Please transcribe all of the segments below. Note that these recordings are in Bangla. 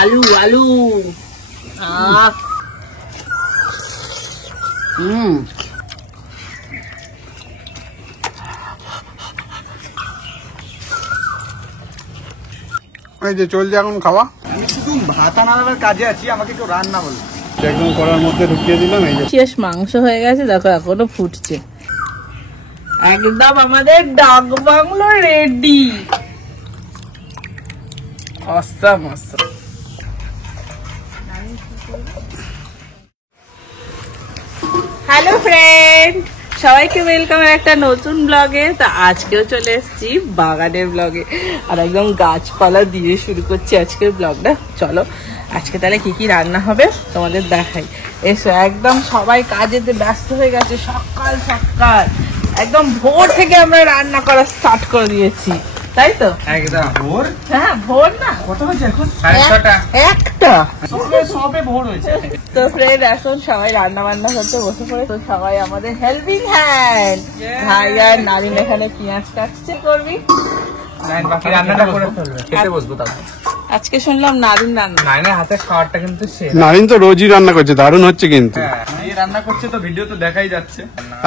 আলু আলু এই যে চলছে এখন খাওয়া। আমি শুধু ভাত আনার কাজে আছি, আমাকে একটু রান্না বল। একদম কড়ার মধ্যে ঢুকিয়ে দিলাম। এই যে শেষ মাংস হয়ে গেছে, দেখো এখনো ফুটছে। একদম আমাদের ডাক bungalow ready. Awesome awesome. Hello friend, সবাইকে ওয়েলকাম একটা নতুন ব্লগে। তো আজকেও চলে এসেছি বাগানের ব্লগে, আর একদম গাছপালা দিয়ে শুরু করছি আজকের ব্লগটা। চলো আজকে তাহলে কি কি রান্না হবে তোমাদের দেখাই। এসো, একদম সবাই কাজেতে ব্যস্ত হয়ে গেছে। সকাল সকাল একদম ভোর থেকে আমরা রান্না করা স্টার্ট করে দিয়েছি, তাই তো? একদম ভোর। হ্যাঁ ভোর না, কত হয়েছে এখন? 6:30 একটা। সবে ভোর হয়েছে। তো ফ্রেন্ড এখন সবাই রান্না বান্না করতে বসে পড়ে। তো সবাই আমাদের হেল্পিং হ্যান্ড। ভাই আর নারিন এখানে পেঁয়াজ কাটছে। করবি বাকি রান্নাটা করে ফেলবে, খেতে বসবো। তারপর আজকে শুনলাম নারিন রান্না। নাইনের হাতে খাবারটা কিন্তু নারিন তো রোজই রান্না করছে, দারুণ হচ্ছে কিন্তু। এই রান্না করছে তো ভিডিও তো দেখাই যাচ্ছে।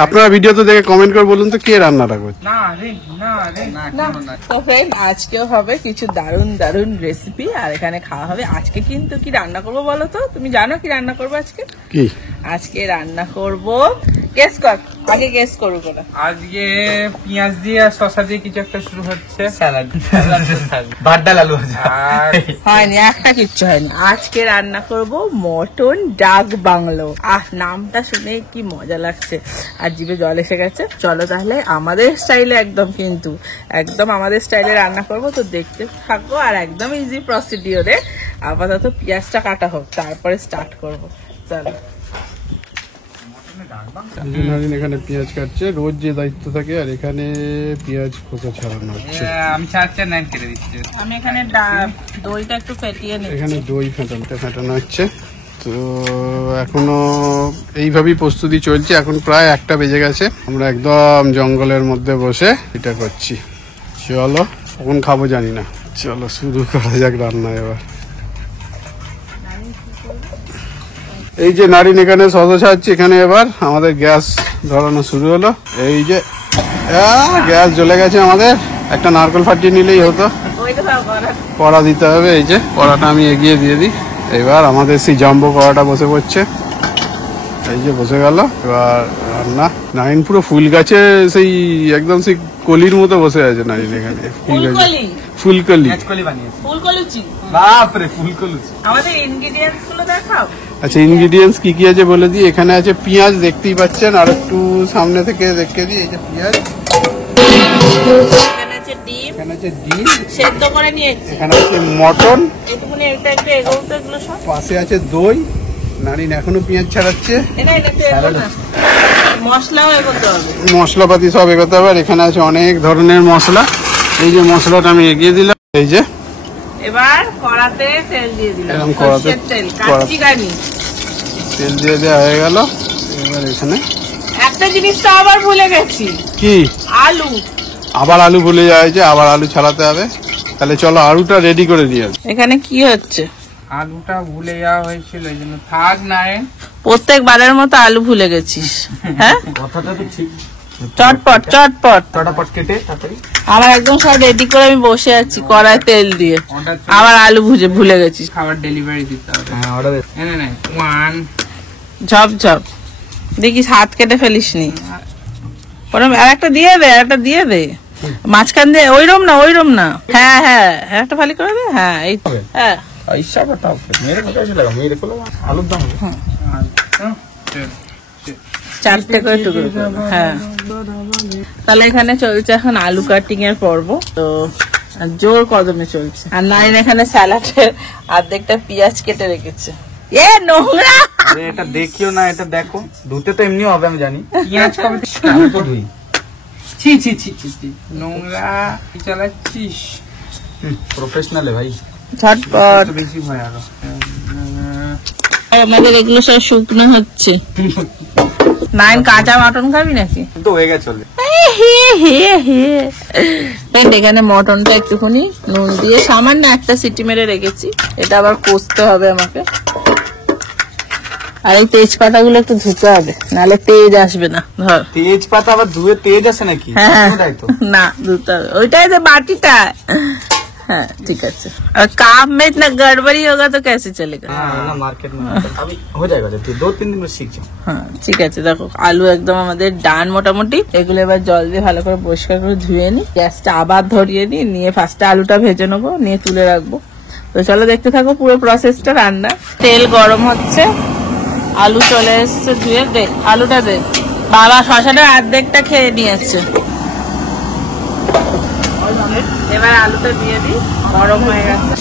আপনারা ভিডিও তো দেখে কমেন্ট করে বলুন তো কে রান্নাটা করছে। তো ফ্রেন্ড আজকেও হবে কিছু দারুন দারুন রেসিপি, আর এখানে খাওয়া হবে। আজকে কিন্তু কি রান্না করবো বলো তো? তুমি জানো কি রান্না করবো আজকে? কি আজকে রান্না করব, গেস কর, আগে গেস করো কোন। আজকে পেঁয়াজ দিয়ে আর শসা দিয়ে কিছু একটা শুরু হচ্ছে। স্যালাড, ভাত ডাল আলু ভাজা। হয়নি, একটা কিচ্ছু হয়নি। আজকে রান্না করব মটন ডাক বাংলো। নামটা শুনে কি মজা লাগছে, আর জিভে জল এসে গেছে। চলো তাহলে আমাদের স্টাইলে, একদম কিন্তু একদম আমাদের স্টাইলে রান্না করব। তো দেখতে থাকবো, আর একদম ইজি প্রসিডিওরে। আপাতত পেঁয়াজটা কাটা হোক, তারপরে স্টার্ট করব। চলো। নারিন এখানে পেঁয়াজ কাটছে, রোজ যে দায়িত্ব থাকে, আর এখানে পেঁয়াজ খোসা ছাড়ানো হচ্ছে। আমি ছাড়ছি, নাইন কেটে দিচ্ছি। আমি এখানে দইটা একটু ফেটিয়ে নিই। এখানে দই ফেটানো হচ্ছে। তো এখনো এইভাবেই প্রস্তুতি চলছে। এখন প্রায় 1টা বেজে গেছে। আমরা একদম জঙ্গলের মধ্যে বসে এটা করছি। চলো কখন খাবো জানি না। চলো শুরু করা যাক রান্না এবার। এই যে নারিন এখানে শসা ছাড়ছি। এখানে এবার আমাদের গ্যাস ধরানো শুরু হলো। এই যে গ্যাস জ্বলে গেছে আমাদের। একটা নারকেল ফাটিয়ে নিলেই হতো। কড়া দিতে হবে। এই যে কড়াটা আমি এগিয়ে দিয়ে দিই। এবার আমাদের সেই জাম্বো কড়াটা বসে পড়ছে। এই যে বসে গেল। এবার রান্না। নারিন পুরো ফুল গাছে সেই একদম সেই কলির মতো বসে আছে নারিন এখানে। ফুলকলি ফুলকলুচি। বাপরে, ফুলকলুচি। আমাদের ইনগ্রেডিয়েন্টস গুলো দেখাও। আচ্ছা, ইনগ্রেডিয়েন্টস কি কি আছে বলে দিই। এখানে আছে পেঁয়াজ, দেখতেই পাচ্ছেন। আর একটু সামনে থেকে দেখে দিই। এই যে পেঁয়াজ, এখানে আছে ডিম, এখানে আছে ডিম সেদ্ধ করে নিয়েছি, এখানে আছে মটন, এইটুকুনি এটা একটু এগোও তো, এগুলো সব পাশে আছে দই। নারিন এখনো পেঁয়াজ ছাড়াচ্ছে। এটা একটু এগোও না, মশলাও এগোতে হবে, মশলাপাতি সব এগোতে হবে। আর এখানে আছে অনেক ধরনের মশলা। এই যে মশলাটা আমি এগিয়ে দিলাম। এই যে এবার কড়াতে তেল দিয়ে দিলাম। এরকম কড়াতে তেল কাচ্চি গানি তেল দিয়ে দেওয়া হয়ে গেল। এবার এখানে একটা জিনিস তো আবার ভুলে গেছি। কি? আলু। আবার আলু ভুলে যাওয়া হয়েছে, আবার আলু ছাড়াতে হবে। তাহলে চলো আলুটা রেডি করে দিয়ে আসি। এখানে কি হচ্ছে? আলুটা ভুলে যাওয়া হয়েছিল, এই জন্য থাক না। প্রত্যেকবারের মতো আলু ভুলে গেছিস। হ্যাঁ, কথাটা তো ঠিক। চটপট চটপট চটাপট কেটে তাড়াতাড়ি। আমার একদম সব রেডি করে আমি বসে আছি কড়ায় তেল দিয়ে, আবার আলু ভুলে গেছিস। খাবার ডেলিভারি দিতে হবে। হ্যাঁ, অর্ডার দে। না ওয়ান ঝপ ঝপ দেখিস, হাত কেটে ফেলিস নি। আর একটা দিয়ে দে, একটা দিয়ে দে মাঝখান দিয়ে। ওইরম না। হ্যাঁ হ্যাঁ, একটা ফালি করে দে। হ্যাঁ এই তো। হ্যাঁ, আলুর দাম 4টে করে টুকরো করবো। হ্যাঁ, তাহলে এখানে চলছে এখন আলু কাটিং এর পর্ব। তো জোর কদমে চলছে। আর নাইন এখানে স্যালাডের অর্ধেকটা পেঁয়াজ কেটে রেখেছে। এ নোংরা, এটা দেখিও না। এটা দেখো, ধুতে তো এমনি হবে আমি জানি। পেঁয়াজ কবে ধুই? ছি ছি ছি ছি, নোংরা কি চালাচ্ছিস? প্রফেশনাল ভাই। ঝটপট বেশি হয় আরো। আমাদের এগুলো সব শুকনো হচ্ছে। নাইন কাঁচা মটন খাবি নাকি? তো হয়ে গেছে। এখানে মটনটা একটুখানি নুন দিয়ে সামান্য একটা সিটি মেরে রেখেছি, এটা আবার কষতে হবে আমাকে। আর এই তেজপাতা গুলো একটু ধুতে হবে, নাহলে তেজ আসবে না। ধর তেজপাতা আবার ধুয়ে তেজ আসে নাকি? হ্যাঁ না ধুতে হবে, ওইটাই যে বাটিটা। हाँ ठीक है। और काम में इतना गड़बड़ी होगा तो कैसे चलेगा? मार्केट में अभी हो जाएगा, 2-3 दिन में सीख जाओ। हाँ ঠিক আছে। দেখো আলু একদম আমাদের ডান মোটামুটি। এগুলো এবার জল দিয়ে ভালো করে পরিষ্কার করে ধুয়ে নি, গ্যাসটা আবার ধরিয়ে নি, নিয়ে ফার্স্টে আলুটা ভেজে নেবো, নিয়ে তুলে রাখবো। তো চলো দেখতে থাকো পুরো প্রসেসটা রান্না। তেল গরম হচ্ছে, আলু চলে এসছে ধুয়ে। দে আলুটা দে, বাবা শশাটা অর্ধেকটা খেয়ে নিয়েছে। এবার আলুটা দিয়ে দিই, গরম হয়ে গেছে।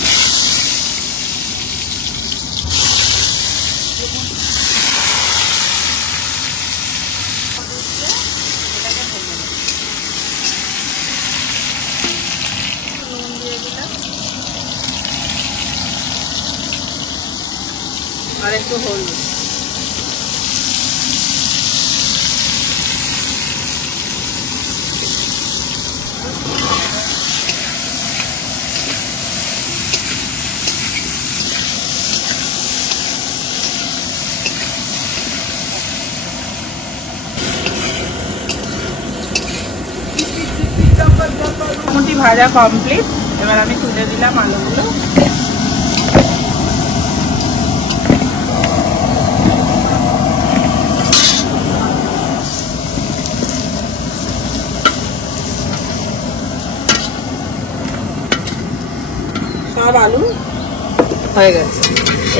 নুন দিয়ে দিলাম আর একটু হলুদ। মোটামুটি ভাজা কমপ্লিট। এবার আমি তুলে দিলাম আলুগুলো। সব আলু হয়ে গেছে।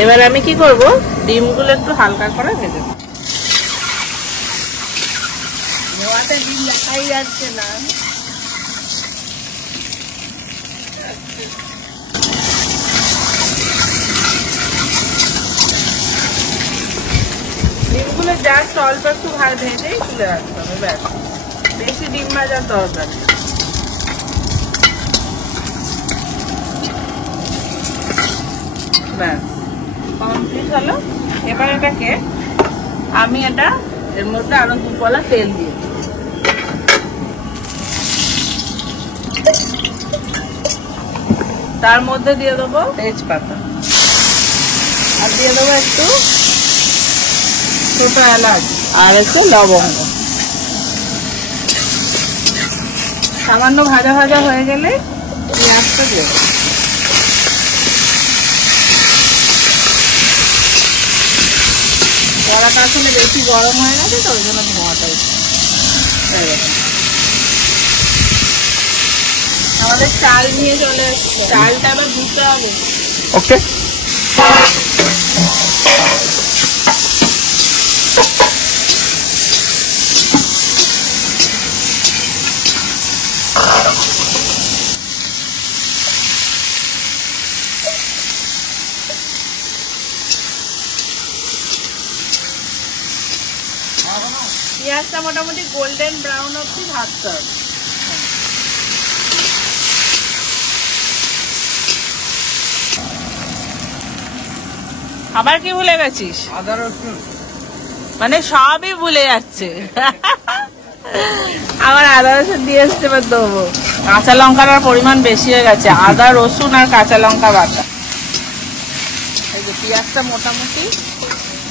এবার আমি কি করব, ডিমগুলো একটু হালকা করে ভেজে দেব। ধোয়াতে ডিম দেখাই যাচ্ছে না। ডিমগুলো জাস্ট অল্প একটু ভেজেই তুলে রাখতে হবে, ব্যাস। বেশি ডিম ভাজার দরকার নেই। ব্যাস কমপ্লিট হলো। এবার এটাকে আমি এর মধ্যে আরো 2 কলা তেল দিয়ে দিই। তার মধ্যে দিয়ে দেবো তেজপাতা, আর দিয়ে দেবো একটু ছোট এলাচ আর একটু লবঙ্গ। সামান্য ভাজা ভাজা হয়ে গেলে পেঁয়াজটা দিয়ে দেবো। কড়াটা আসলে বেশি গরম হয়ে গেছে তো, ওই জন্য ধোঁয়াটা হয়ে গেছে। আমাদের চাল নিয়ে চলে এসছে, চালটা আবার ধুতে হবে। ওকে পেঁয়াজটা মোটামুটি গোল্ডেন ব্রাউন অবধি ভাজতে হবে। আবার কি ভুলে গেছিস? আদা রসুন মানে সবই ভুলে যাচ্ছে। আবার আদা রসুন দিয়ে এসছে, এবার দেবো। কাঁচা লঙ্কার পরিমাণ বেশি হয়ে গেছে, আদা রসুন আর কাঁচা লঙ্কা বাটা। এই যে পেঁয়াজটা মোটামুটি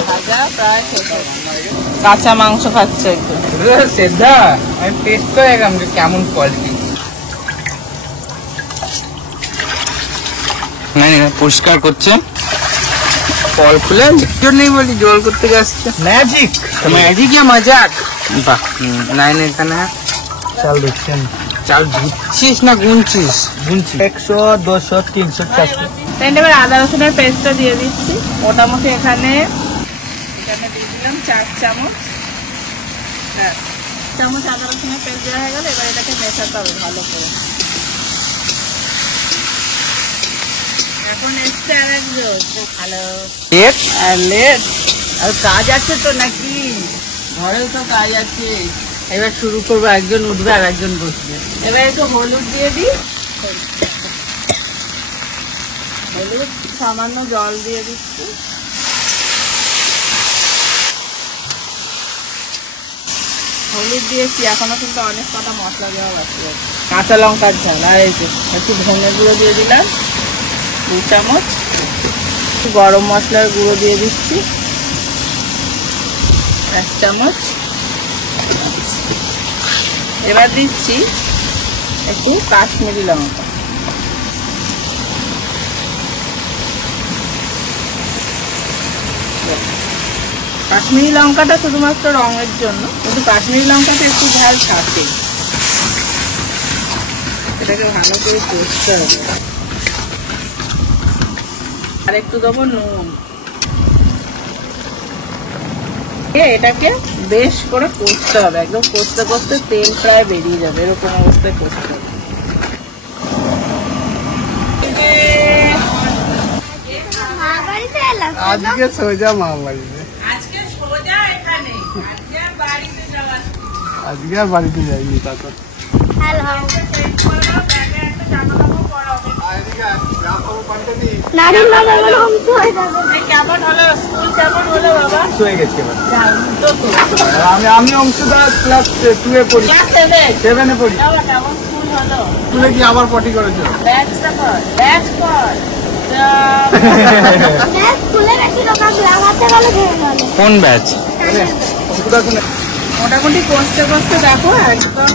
ভাজা প্রায় শেষ হয়ে গেছে। কাঁচা মাংস খাচ্ছে একটু সেদ্ধা। আমি টেস্ট করে গেলাম যে কেমন কোয়ালিটি। পরিষ্কার করছে, ফল খুলে জন্যই বলি জল করতে আসছে। ম্যাজিক ম্যাজিক ইয়া মজাক। বাহ, নাইন এখানে চাল দিচ্ছেন। চাল ধুচ্ছিস না গুনছিস? গুনছি। 100, 200, 300, 400। এবার আদা রসুনের পেস্টটা দিয়ে দিচ্ছি। মোটামুটি এখানে দিয়ে দিলাম 4 চামচ। চামচ আদা রসুনের পেস্ট দেওয়া হয়ে গেল। এবার এটাকে মেশাতে হবে ভালো করে। এখন এসছে আর একজন ভালো লেট। আর কাজ আছে তো নাকি? ঘরেও তো কাজ আছে। এবার শুরু করবো, একজন উঠবে আর একজন বসবে। এবার একটু হলুদ দিয়ে দিই, হলুদ সামান্য জল দিয়ে দিচ্ছি। হলুদ দিয়েছি, এখনো কিন্তু অনেক কটা মশলা দেওয়া বাকি আছে। কাঁচা লঙ্কার ঝাল, আর এই যে একটু ধনে গুঁড়ো দিয়ে দিলাম 2 চামচ, গরম মশলার গুঁড়ো দিয়ে দিচ্ছি 1 চামচ। এবার দিচ্ছি একটু কাশ্মীরি লঙ্কা, কাশ্মীরি লঙ্কাটা শুধুমাত্র রঙের জন্য, কিন্তু কাশ্মীরি লঙ্কাটা একটু ঝাল থাকে। এটাকে ভালো করে কষতে হবে। আর একটু দেবো নুন, এটাকে বেশ করে কষতে হবে, একদম কষতে কষতে তেল প্রায় বেরিয়ে যাবে, এরকম অবস্থায় কষতে হবে। আজকে সোজা মা বাড়িতে, আজকে সোজা এখানে, আজকে আর বাড়িতে যাওয়া। আজকে আর বাড়িতে যাইনি। তারপর নারীর মা কেমন অংশ হয়ে যাবে? কেমন হলো স্কুল, কেমন হলো বাবা? হয়ে গেছে এবার। তো আমি অংশটা ক্লাস 2 এ পড়ি, ক্লাস 7 7 এ পড়ি। কেমন স্কুল হলো? স্কুলে কি আবার পটি করেছো? ব্যাচটা কর, ব্যাচ কর। ব্যাস খুলে রাখি দোকান লাগাতে গেলে ভেঙে গেল। কোন ব্যাচ? মোটামুটি কষতে কষতে দেখো একদম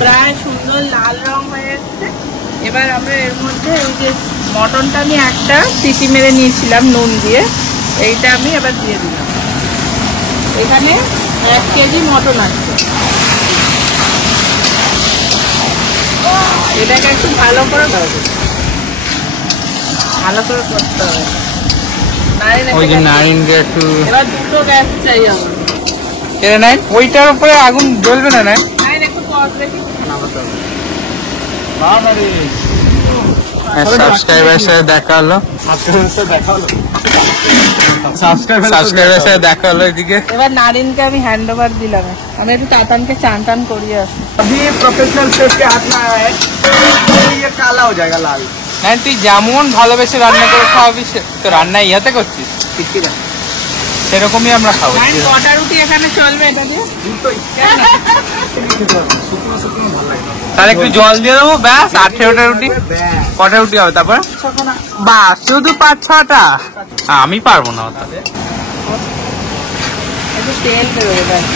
প্রায় সুন্দর লাল রং হয়ে এসছে। এবার আমরা এর মধ্যে ওই যে মটনটা আমি একটা সিটি মেরে নিয়েছিলাম নুন দিয়ে, এইটা আমি এবার দিয়ে দিলাম। এখানে 1 কেজি মটন আছে। এটাকে একটু ভালো করে করতে হবে। ওই যে নারিনটা একটু এবার 2টো গ্যাস চাই আমার। কেড়ে নেন, ওইটার উপরে আগুন জ্বলবে না? না একটু পজ রেখে সাবস্ক্রাইবারের সাথে দেখা হলো, সাবস্ক্রাইবারের সাথে দেখা হলো। এদিকে এবার নারিনকে আমি হ্যান্ড ওভার দিলাম। আমি একটু তাতানকে চান টান করিয়ে আসি। अभी प्रोफेशनल शेफ के हाथ में आया है तो ये काला हो जाएगा लाल। না তুই যেমন ভালোবেসে রান্না করে খাওয়াবি, তো রান্না ইয়াতে করছিস সেরকমই আমরা খাবো। নারিন কটা রুটি এখানে চলবে এটা দিয়ে? তাহলে একটু জল দিয়ে দেবো, ব্যাস 18টা রুটি। কটা রুটি হবে তারপর? বাস শুধু 5-6টা? আমি পারবো না তাহলে। একটু তেল দেবে ব্যাস।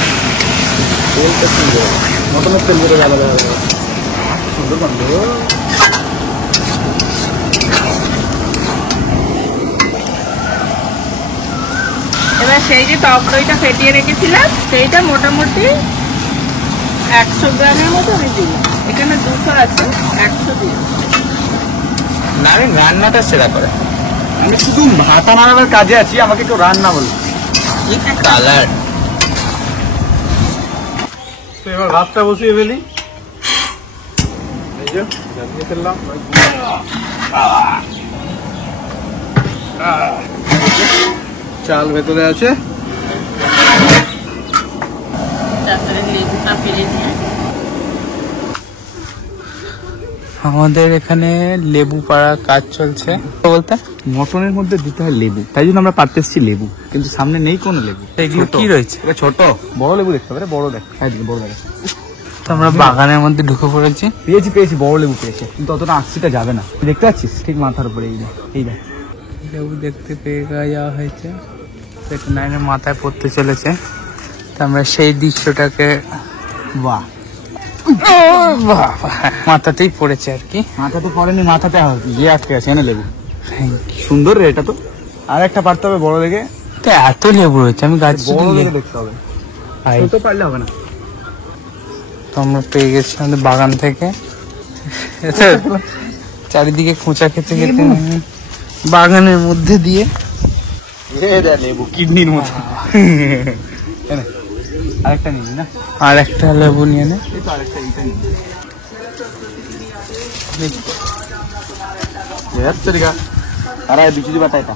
এবার সেই যে টক দইটা ফেটিয়ে রেখেছিলাম সেইটা মোটামুটি 100 গ্রামের মতো আমি দিলাম। এখানে 200 আছে, 100 দিলাম। নারিন রান্নাটা সেরা করে। আমি শুধু ভাতা নাড়ানোর কাজে আছি, আমাকে কেউ রান্না বলো। কালার তো এবার ভাতটা বসিয়ে ফেলি। এই যে জ্বালিয়ে ফেললাম। চাল ভেতরে আছে। তারপরে লেবুটা ফেলে নিয়ে আমাদের এখানে লেবু পাড়ার কাজ চলছে। বলতে মটনের মধ্যে দিতে হয় লেবু, তাই জন্য আমরা পারতে এসেছি লেবু, কিন্তু সামনে নেই কোনো লেবু। এগুলো কি রয়েছে? এটা ছোট বড় লেবু দেখতে পারে, বড় দেখ, বড় দেখ। তো আমরা বাগানের মধ্যে ঢুকে পড়েছি। পেয়েছি বড় লেবু পেয়েছি, কিন্তু অতটা আঁকছিটা যাবে না। দেখতে পাচ্ছিস ঠিক মাথার উপরে এই দেখ লেবু দেখতে পেয়ে যাওয়া হয়েছে, সেটা নাইনের মাথায় পড়তে চলেছে। তো আমরা সেই দৃশ্যটাকে বাহ মাথাতেই পড়েছে আর কি। মাথাতে পড়েনি, মাথাতে ইয়ে আটকে আছে এনে লেবু। সুন্দর রে এটা তো। আর একটা পারতে হবে বড় লেগে। তো এত লেবু রয়েছে, আমি গাছ বড় লেগে দেখতে হবে, ছোট পারলে হবে না। তো আমরা পেয়ে গেছি আমাদের বাগান থেকে। চারিদিকে খোঁচা খেতে খেতে বাগানের মধ্যে দিয়ে লেবু কিডনির মতো। আরেকটা নিবি না? আর একটা লেবু নিয়ে নে। এই তো আরেকটা, এইটা নিবি। আর বিচু দিবা এটা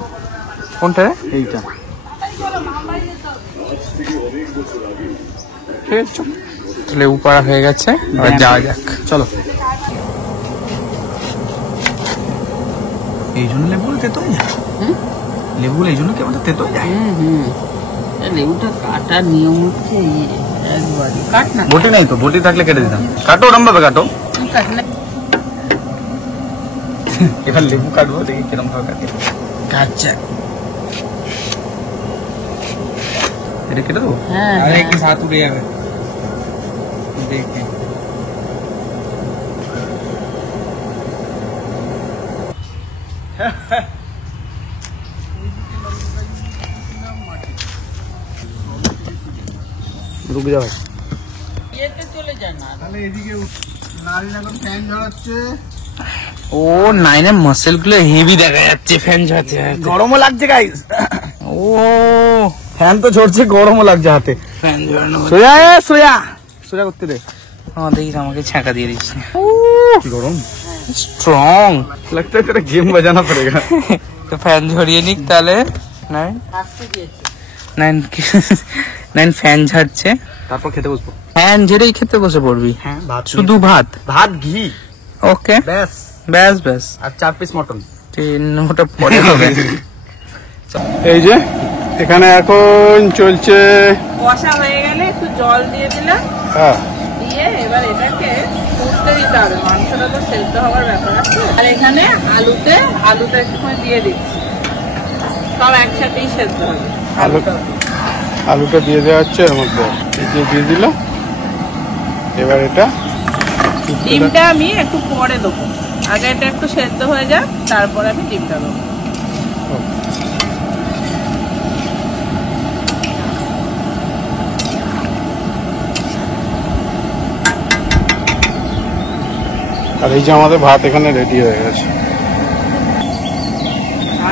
কোনটা রে? এইটা। ঠিক আছে, চল। তো লেবু পাড়া হয়ে গেছে, এবার যাওয়া যাক। চলো। এই জন্য লেবুগুলো তেতো হয়ে যায়। লেবুগুলো এই জন্য কেমন তেতো হয়ে যায়। লেবুটা কাটার নিয়ম হচ্ছে কাট না বটি নাই তো, বটি থাকলে কেটে দিতাম। কাটো, ওরম ভাবে কাটো। তুই কাটলে এবার লেবু কাটবো, দেখি কিরম ভাবে কাটে। আচ্ছা এটা কেটে দেবো? হ্যাঁ আরে কি হাত উড়ে যাবে দেখে। রুক যাও। ইয়েতে চলে যায় না তাহলে এদিকে নারীন এখন ফ্যান ঝরাচ্ছে। ও নাইনের মাসেল গুলো হেভি দেখা যাচ্ছে ফ্যান ঝাড়ছে। গরমও লাগছে গাইস। ও ফ্যান তো ঝরছে, গরমও লাগছে হাতে। ফ্যান ঝরানো সোয়া সোয়া সোয়া করতে দে। দেখিস আমাকে ছ্যাঁকা দিয়ে দিচ্ছে। কি গরম স্ট্রং लगता है तेरा गेम बजाना पड़ेगा। তো ফ্যান ঝরিয়ে নিক তাহলে। নাইন আসতে দিয়েছে নাইন নাইন ফ্যান ঝাড়ছে। তারপর খেতে বসবো। ফ্যান ঝেড়েই খেতে বসে পড়বি? হ্যাঁ, ভাত শুধু ভাত? ভাত ঘি ওকে ব্যাস, ব্যাস ব্যাস। আর 4 পিস মটন। ওটা পরে হবে। এই যে এখানে এখন চলছে। কষা হয়ে গেলে একটু জল দিয়ে দিলাম, হ্যাঁ, দিয়ে এবার এটাকে ফুটতে দিতে হবে। মাংসটা তো সেদ্ধ হওয়ার ব্যাপার আছে। আর এখানে আলুটা একটুখানি দিয়ে দিচ্ছি, সব একসাথেই সেদ্ধ হবে। আলুটা দিয়ে দেওয়া হচ্ছে এর মধ্যে। এই যে দিয়ে দিল। এবার এটা ডিমটা আমি একটু পরে দেবো, আগে এটা একটু সেদ্ধ হয়ে যাক, তারপরে আমি ডিমটা দেবো। আর এই যে আমাদের ভাত এখানে রেডি হয়ে গেছে।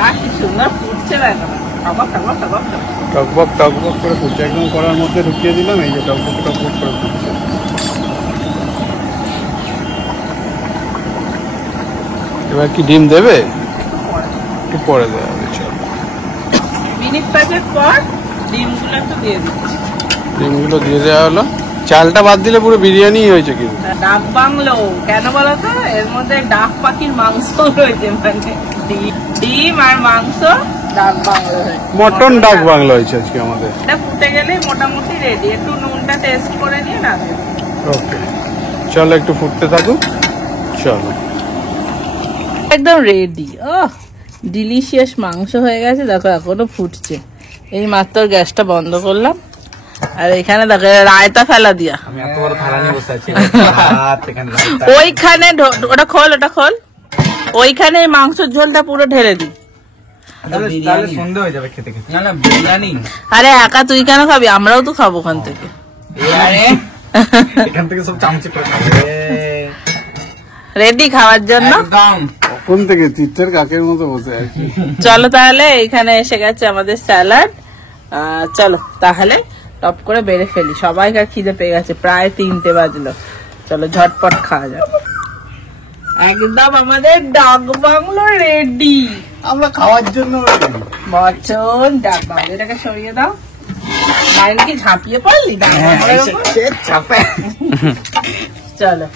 আর কি সুন্দর ফুটছে দেখো, খাবার খাবার খাবার খাবার। টকবক টকবক করে ফুটছে, একদম কড়ার মধ্যে ঢুকিয়ে দিলাম। এই যে টকবক টকবক করে ফুটছে। এবার কি ডিম দেবে? একটু পরে দেওয়া হবে। চল, মিনিট 5 পর ডিমগুলো একটু দিয়ে দিচ্ছি। ডিমগুলো দিয়ে দেওয়া হলো। চালটা বাদ দিলে পুরো বিরিয়ানি হয়েছে কিন্তু। ডাক বাংলো কেন বলতো, এর মধ্যে ডাক পাখির মাংস রয়েছে, মানে ডিম আর মাংস ডাক বাংলো হয়েছে। মটন ডাক বাংলা হয়েছে আজকে আমাদের। এটা ফুটে গেলে মোটামুটি রেডি। একটু নুনটা টেস্ট করে নিয়ে না দেবে। ওকে, চলো একটু ফুটতে থাকুক। চলো, একদম রেডি। ও ডিলিশিয়াস মাংস হয়ে গেছে। দেখো এখনো ফুটছে। এই মাত্র গ্যাসটা বন্ধ করলাম। আর এখানে দেখো রায়তা ফেলা দিয়া। আমি এত বড় থালা নিয়ে বসে আছি। ভাত এখানে রায়তা। ওইখানে ওটা খোল। ওইখানে এই মাংসের ঝোলটা পুরো ঢেলে দি। তাহলে সন্ধ্যা হয়ে যাবে খেতে খেতে। না না বিরিয়ানি। আরে একা তুই কেন খাবি? আমরাও তো খাবো ওখান থেকে। আরে এখান থেকে সব চামচে করে খাবে। রেডি খাওয়ার জন্য। একদম কোন থেকে চিত্তের কাকের মতো বসে আছি। চলো তাহলে এখানে এসে গেছে আমাদের স্যালাড। চলো তাহলে টপ করে বেড়ে ফেলি। সবাইকার খিদে পেয়ে গেছে, প্রায় 3টে বাজলো। চলো ঝটপট খাওয়া যাবে। একদম আমাদের ডাক বাংলো রেডি। আমরা খাওয়ার জন্য বচন ডাক বাংলো। এটাকে সরিয়ে দাও। বাইরে কি ঝাঁপিয়ে পড়লি ডাক বাংলোর উপর? চাপে। চলো,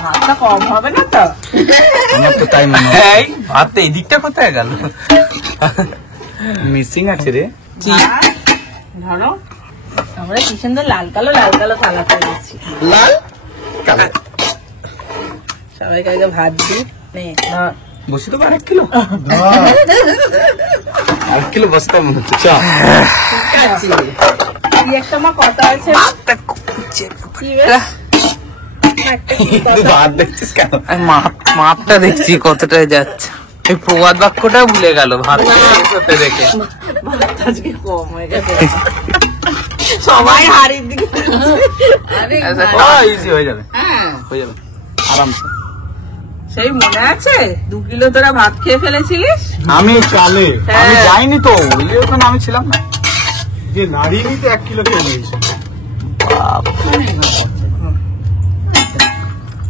ভাতটা কম হবে না তো? আমার তো তাই মনে হয়। এই ভাত এই দিকটা কোথায় গেল? মিসিং আছে রে। ধরো, আমরা কি সুন্দর লাল কালো থালা করে দিচ্ছি। লাল কালা। সবাইকে আগে ভাত দিই। নে, ধর। বসে তো 1 কিলো। 1 কিলো বসতে মনে হচ্ছে। চা ঠিক আছে। কি একটা আমার কথা আছে না? কি বে? একটা কি তুই কথা? ভাত দেখছিস কেন? আমি মাপটা দেখছি কতটা যাচ্ছে। এই প্রবাদ বাক্যটা ভুলে গেল ভাত করতে দেখে। ভাত আজকে কম হয়ে গেছে। সবাই হাড়ির দিকে। আরে ইজি হয়ে যাবে, হ্যাঁ, হয়ে যাবে আরামসে। সেই মনে আছে 2 কিলো তোরা ভাত খেয়ে ফেলেছিলিস? আমি চালে হ্যাঁ। আমি যাইনি তো, ওই ওখানে আমি ছিলাম না। যে নারী নিতে 1 কিলো খেয়ে নিয়েছে।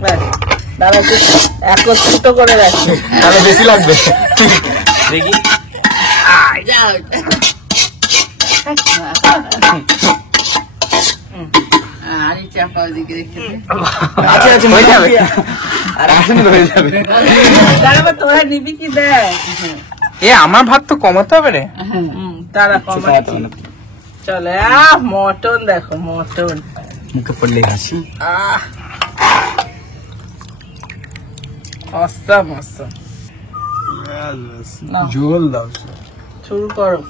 ব্যাস, দাঁড়া একটু একত্রিত করে রাখছি। তাহলে বেশি লাগবে। দেখি আরে চাপা ওদিকে রেখে দে। আচ্ছা আচ্ছা হয়ে যাবে। আর আসেন হয়ে যাবে। তারপর তোরা নিবি কি দেখ। এ আমার ভাত তো কমাতে হবে রে। তারা কমাচ্ছি। চলে মটন দেখো, মটন মুখে পড়লেই হাসি। Awesome awesome. নাও। ঝোল দাও শুরু করো।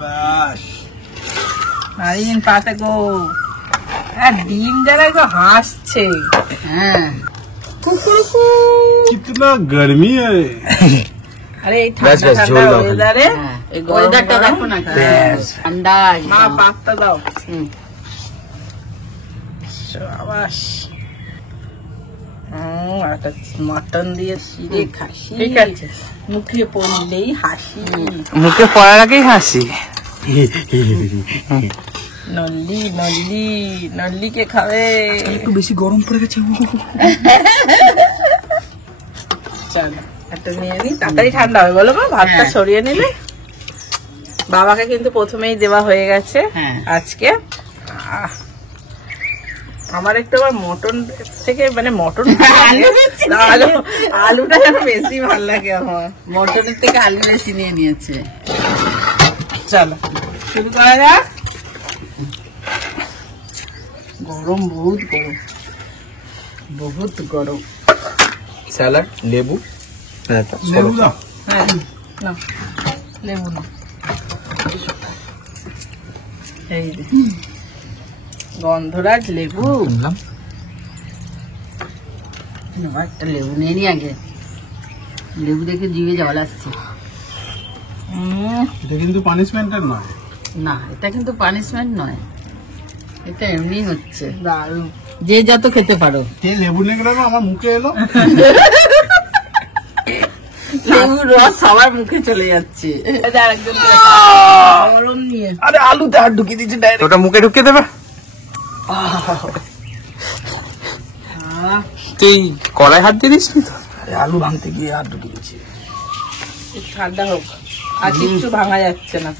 ব্যাস নারিন পাতে গো। হ্যাঁ ডিম যারা গো হাসছে। হ্যাঁ কিতনা গরমি है আরে এই ব্যাস, ঠান্ডা ব্যাস, ঠান্ডা ঝোল দাও খালি। ওয়েদারে এই ওয়েদারটা দেখো না ঠান্ডা মা পাতটা দাও। শাবাশ। আর একটা মটন দিয়ে শিরে খাসি। ঠিক আছে মুখে পড়লেই হাসি। মুখে পড়ার আগেই হাসি। নল্লি নল্লি নল্লিকে খাবে। একটু বেশি গরম পড়ে গেছে। চলো একটা নিয়ে নিই তাড়াতাড়ি ঠান্ডা হবে বলো মা ভাতটা সরিয়ে নিলে। বাবাকে কিন্তু প্রথমেই দেওয়া হয়ে গেছে আজকে। আমার একটু আবার মটন থেকে মানে মটন আলুটা যেন বেশি ভালো লাগে আমার। মটনের থেকে আলু বেশি নিয়ে নিয়েছে। চলো শুরু করা যাক। গরম বহুত গরম বহুত গরম। স্যালাড, লেবু, লেবু দাও হ্যাঁ না লেবু না এই যে গন্ধরাজ লেবু। একটা লেবু নিয়ে নি আগে। লেবু দেখে জিভে জল আসছে। এটা কিন্তু পানিশমেন্টের নয়। না এটা কিন্তু পানিশমেন্ট নয়, এটা এমনি হচ্ছে। দারুণ। যে যত খেতে পারো। কে লেবু নিয়ে গেল আমার মুখে এলো। লেবুর রস সবার মুখে চলে যাচ্ছে। এটা আরেকজন গরম নিয়ে আরে আলুতে হাত ঢুকিয়ে দিচ্ছে ডাইরেক্ট। ওটা মুখে ঢুকিয়ে দেবে। তুই কড়াই হাত দিয়ে দিস তো। আলু ভাঙতে গিয়ে হাত ঢুকিয়ে দিচ্ছে। ঠান্ডা হোক আর কিচ্ছু ভাঙা যাচ্ছে না।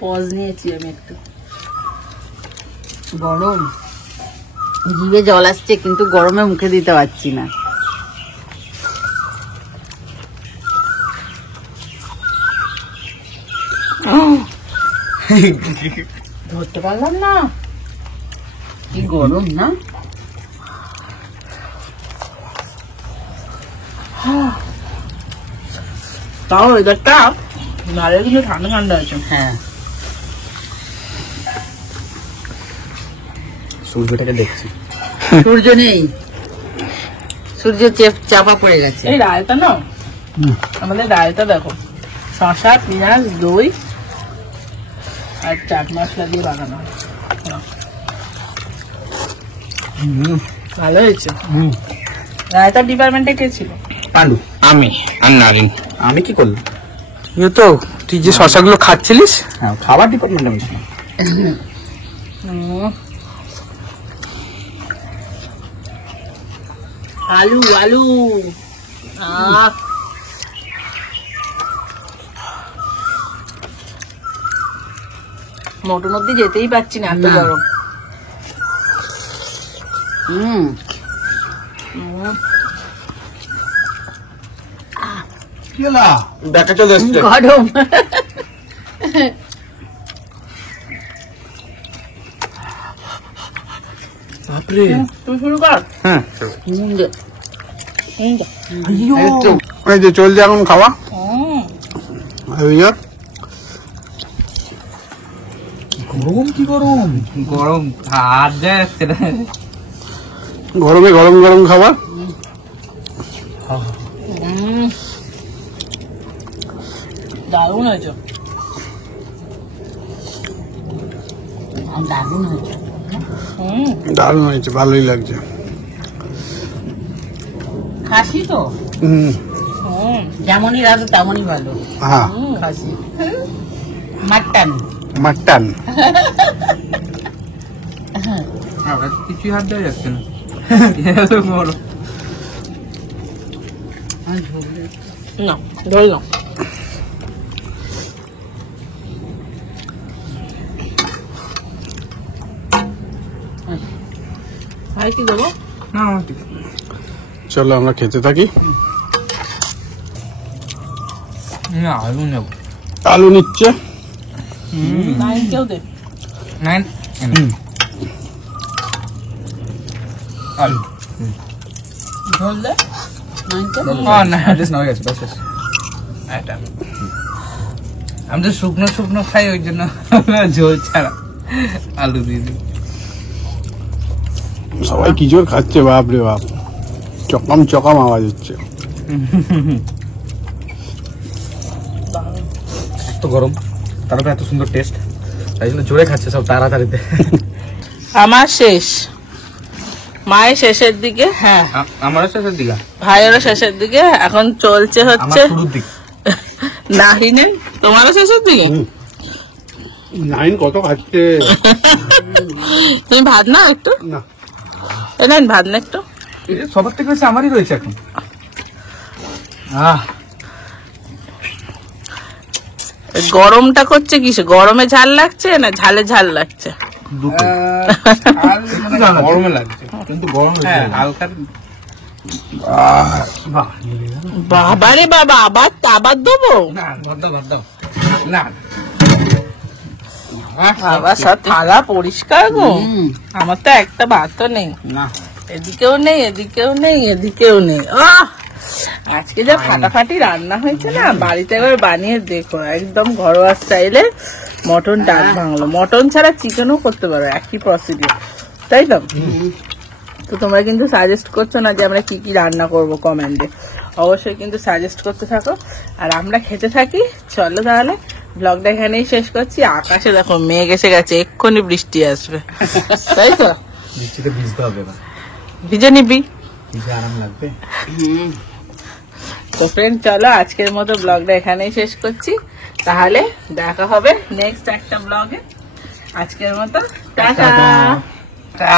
পজ নিয়েছি আমি একটু। গরম, জিভে জল আসছে কিন্তু গরমে মুখে দিতে পারছি না। ধরতে পারলাম না। কি গরম না? তাও ওয়েদারটা নারে কিন্তু ঠান্ডা ঠান্ডা আছে। হ্যাঁ সূর্যটাকে দেখছি। সূর্য নেই, সূর্য চাপা পড়ে গেছে। এই রায়তা না আমাদের রায়তা দেখো শসা পেঁয়াজ দই আর চাট মশলা দিয়ে বানানো হয়। ভালো হয়েছে। রায়তার ডিপার্টমেন্টে কে ছিল? পান্ডু। আমি আর নারিন। আমি কি করলাম? ইয়ে তো তুই যে শশাগুলো খাচ্ছিলিস হ্যাঁ, খাবার ডিপার্টমেন্টে আমি ছিলাম। আলু আলু মটন অব্দি যেতেই পারছি না এত না। গরম। কি হলো? দেখা চলে এসছে। গরম। বাপরে। তুমি শুরু কর। হ্যাঁ এই যে চলছে এখন খাওয়া। এই যে গরম কি গরম? গরম হাত যায় যাচ্ছে না। গরমে গরম গরম খাবার। দারুণ হয়েছে। দারুণ হয়েছে। দারুণ হয়েছে, ভালোই লাগছে। খাসি তো যেমনই রাখো তেমনই ভালো। হ্যাঁ খাসি মাটন। মাটন। আবার কিছুই হাত দেওয়া যাচ্ছে না। এত বড়। না ধরলাম। ভাই কি দেবো? না চলো আমরা খেতে থাকি। না আলু নেবো। আলু নিচ্ছে। নাইন কেউ দে। নাইন আলু ঝোল দে না This now yes, best. এটা আমি তো শুকনো শুকনো খাই, ওই জন্য ঝোল ছাড়া আলু দিয়ে দিই। সবাই কি জোর খাচ্ছে, বাপ রে বাপ, চকাম চকাম আওয়াজ হচ্ছে। এত গরম, তারপরে এত সুন্দর টেস্ট, তাই জন্য জোরে খাচ্ছে সব তাড়াতাড়িতে। আমার শেষ, মায়ের শেষের দিকে, হ্যাঁ আমারও শেষের দিকে, ভাইয়েরও শেষের দিকে, এখন চলছে আমার হচ্ছে শুরুর দিক। নাহিনের, তোমারও শেষের দিকে। নাইন কত খাচ্ছে তুমি ভাত না একটু, না, নেন ভাত না একটু। সবার থেকে বেশি আমারই রয়েছে এখন। গরমটা করছে কিসে, গরমে ঝাল লাগছে না ঝালে ঝাল লাগছে? গরমে লাগছে কিন্তু গরম হ্যাঁ হালকা। বাবা রে বাবা, আবার দেবো? না ভাত দাও, ভাত দাও না। বাবা সব থালা পরিষ্কার গো, আমার তো একটা ভাতও নেই, না এদিকেও নেই এদিকেও নেই এদিকেও নেই। আজকে যা ফাটাফাটি রান্না হয়েছে না, বাড়িতে একবার বানিয়ে দেখো, একদম ঘরোয়া স্টাইলে মটন ডাক ভাঙলো। মটন ছাড়া চিকেনও করতে পারো, একই প্রসিডিউর, তাই তো? তো তোমরা কিন্তু সাজেস্ট করছো না যে আমরা কি কি রান্না করব কমেন্টে, অবশ্যই কিন্তু সাজেস্ট করতে থাকো আর আমরা খেতে থাকি। চলো তাহলে ব্লগটা এখানেই শেষ করছি। আকাশে দেখো মেঘ এসে গেছে, এক্ষুনি বৃষ্টি আসবে, তাই তো? বৃষ্টিতে ভিজতে হবে না, ভিজে নিবি, ভিজে আরাম লাগবে। তো ফ্রেন্ড চলো আজকের মতো ব্লগটা এখানেই শেষ করছি, তাহলে দেখা হবে নেক্সট একটা ব্লগে। আজকের মতো টাটা। টা